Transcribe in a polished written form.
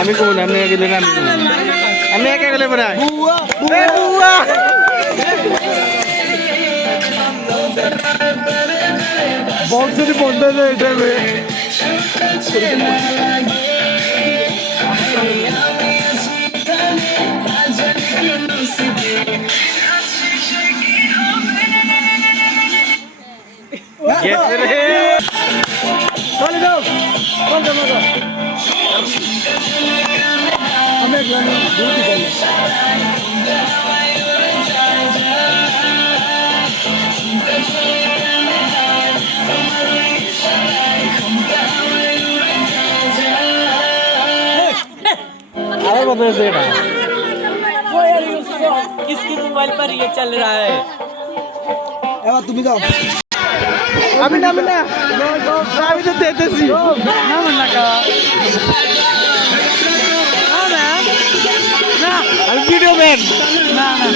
আমি কমু না আপনি গেলেন আমি একা গেলে পরে বক্স যদি বন্ধ হয়ে যাবে চলে যাও আমি अरे बदल से ना किसकी मोबाइल पर ये चल रहा है এবার তুমি যাও আমি না আমি তো দেখতেছি না না কা না না আমি ভিডিও ম্যান না না